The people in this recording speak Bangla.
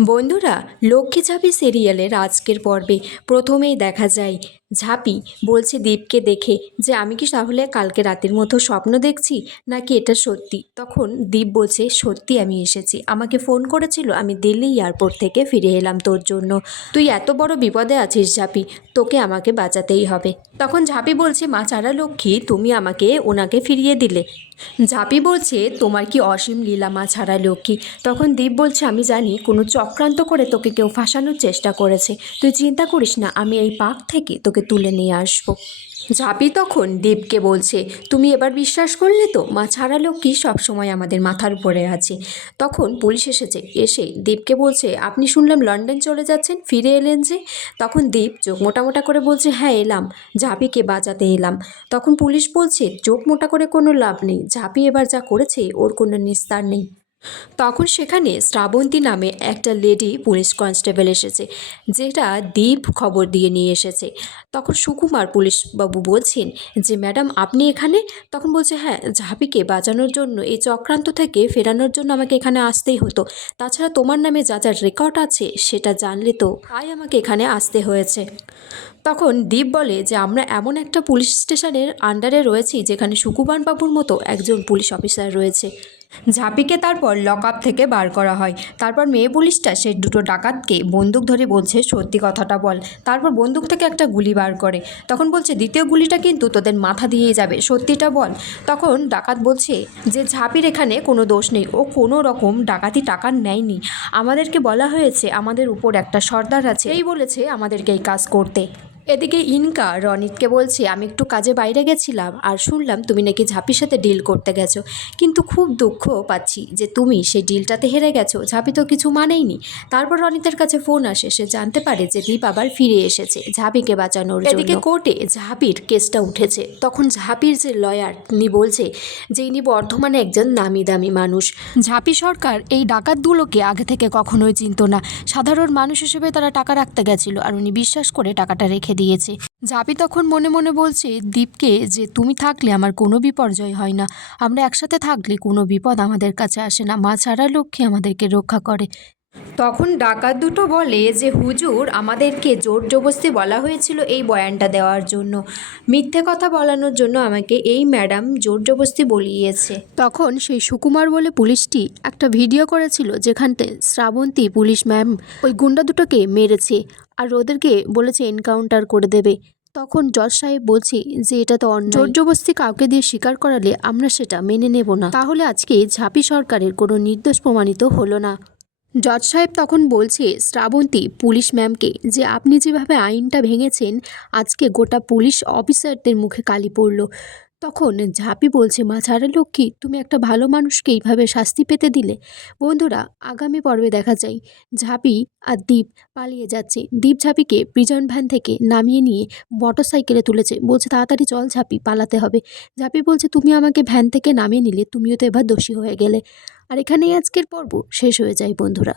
বন্ধুরা, লক্ষ্মী ঝাঁপি সিরিয়ালের আজকের পর্বে প্রথমেই দেখা যায় ঝাঁপি বলছে দীপকে দেখে যে আমি কি তাহলে কালকে রাতের মতো স্বপ্ন দেখছি নাকি এটা সত্যি। তখন দীপ বলছে সত্যি আমি এসেছি, আমাকে ফোন করেছিল, আমি দিল্লি এয়ারপোর্ট থেকে ফিরে এলাম তোর জন্য। তুই এত বড় বিপদে আছিস ঝাঁপি, তোকে আমাকে বাঁচাতেই হবে। তখন ঝাঁপি বলছে মা চারা লক্ষ্মী, তুমি আমাকে ওনাকে ফিরিয়ে দিলে। ঝাঁপি বলছে তোমার কি অসীম লীলা মা ছাড়া লক্ষ্মী। তখন দীপ বলছে আমি জানি কোনো চক্রান্ত করে তোকে কেউ ফাঁসানোর চেষ্টা করেছে, তুই চিন্তা করিস না, আমি এই পাক থেকে তোকে তুলে নিয়ে আসবো। ঝাঁপি তখন দীপকে বলছে তুমি এবার বিশ্বাস করলে তো, মা ছাড়া লক্ষ্মী সবসময় আমাদের মাথার উপরে আছে। তখন পুলিশ এসেছে, এসে দীপকে বলছে আপনি শুনলাম লন্ডন চলে যাচ্ছেন, ফিরে এলেন যে। তখন দীপ চোখ মোটা মোটা করে বলছে হ্যাঁ এলাম, ঝাঁপিকে বাঁচাতে এলাম। তখন পুলিশ বলছে চোখ মোটা করে কোনো লাভ নেই, ঝাঁপি এবার যা করেছে ওর কোনো নিস্তার নেই। তখন সেখানে শ্রাবন্তী নামে একটা লেডি পুলিশ কনস্টেবল এসেছে, যেটা দীপ খবর দিয়ে নিয়ে এসেছে। তখন সুকুমার পুলিশবাবু বলছেন যে ম্যাডাম আপনি এখানে। তখন বলছে হ্যাঁ, ঝাঁপিকে বাঁচানোর জন্য, এই চক্রান্ত থেকে ফেরানোর জন্য আমাকে এখানে আসতেই হতো। তাছাড়া তোমার নামে যা যা রেকর্ড আছে সেটা জানলে তো, তাই আমাকে এখানে আসতে হয়েছে। তখন দীপ বলে যে আমরা এমন একটা পুলিশ স্টেশনের আন্ডারে রয়েছি যেখানে সুকুমার বাবুর মতো একজন পুলিশ অফিসার রয়েছে। ঝাঁপিকে তারপর লক আপ থেকে বার করা হয়। তারপর মেয়ে পুলিশটা সে দুটো ডাকাতকে বন্দুক ধরে বলছে সত্যি কথাটা বল। তারপর বন্দুক থেকে একটা গুলি বার করে, তখন বলছে দ্বিতীয় গুলিটা কিন্তু তোদের মাথা দিয়েই যাবে, সত্যিটা বল। তখন ডাকাত বলছে যে ঝাঁপির এখানে কোনো দোষ নেই, ও কোনো রকম ডাকাতি টাকা নেয়নি, আমাদেরকে বলা হয়েছে আমাদের উপর একটা সর্দার আছে, এই বলেছে আমাদেরকে এই কাজ করতে। এদিকে ইনকা রনিতকে বলছে আমি একটু কাজে বাইরে গেছিলাম আর শুনলাম তুমি নাকি ঝাঁপির সাথে ডিল করতে গেছো, কিন্তু খুব দুঃখ পাচ্ছি যে তুমি সেই ডিলটাতে হেরে গেছো, ঝাঁপি তো কিছু মানেইনি। তারপর রনিতের কাছে ফোন আসে, সে জানতে পারে যে দীপ আবার ফিরে এসেছে ঝাঁপিকে বাঁচানোর জন্য। এদিকে কোর্টে ঝাঁপির কেসটা উঠেছে, তখন ঝাঁপির যে লয়ার তিনি বলছে যে ইনি বর্ধমানে একজন নামি দামি মানুষ। ঝাঁপি সরকার এই ডাকাতগুলোকে আগে থেকে কখনোই চিনত না, সাধারণ মানুষ হিসেবে তারা টাকা রাখতে গেছিল আর উনি বিশ্বাস করে টাকাটা রেখে দিয়েছে। ঝাঁপি তখন মনে মনে বলছে দীপকে যে তুমি থাকলে আমার কোনো বিপর্যয় হয় না, আমরা একসাথে থাকলে কোনো বিপদ আমাদের কাছে আসে না, মা ছাড়া লক্ষ্মী আমাদেরকে রক্ষা করে। তখন ডাকাত দুটো বলে যে হুজুর আমাদেরকে জোর জবরদস্তি বলা হয়েছিল এই বয়ানটা দেওয়ার জন্য, মিথ্যে কথা বলানোর জন্য আমাকে এই ম্যাডাম জোর জবরদস্তি বলিয়েছে। তখন সেই সুকুমার বলে পুলিশটি একটা ভিডিও করেছিল যেখানতে শ্রাবন্তী পুলিশ ম্যাম ওই গুন্ডা দুটোকে মেরেছে আর ওদেরকে বলেছে এনকাউন্টার করে দেবে। তখন জজ সাহেব বলছে যে এটা তো অন্যায়, জোর জবরদস্তি কাউকে দিয়ে স্বীকার করালে আমরা সেটা মেনে নেব না, তাহলে আজকে ঝাঁপি সরকারের কোনো নির্দোষ প্রমাণিত হলো না। জজ সাহেব তখন বলছে শ্রাবন্তী পুলিশ ম্যামকে যে আপনি যেভাবে আইনটা ভেঙেছেন আজকে গোটা পুলিশ অফিসারদের মুখে কালি পড়ল। তখন ঝাঁপি বলছে মা ছাড়া লক্ষ্মী, তুমি একটা ভালো মানুষকে এইভাবে শাস্তি পেতে দিলে। বন্ধুরা, আগামী পর্বে দেখা যায় ঝাঁপি আর দীপ পালিয়ে যাচ্ছে, দীপ ঝাঁপিকে প্রিজন ভ্যান থেকে নামিয়ে নিয়ে মোটর সাইকেলে তুলেছে, বলছে তাড়াতাড়ি চল ঝাঁপি, পালাতে হবে। ঝাঁপি বলছে তুমি আমাকে ভ্যান থেকে নামিয়ে নিলে, তুমিও তো এবার দোষী হয়ে গেলে। আর এখানেই আজকের পর্ব শেষ হয়ে যায় বন্ধুরা।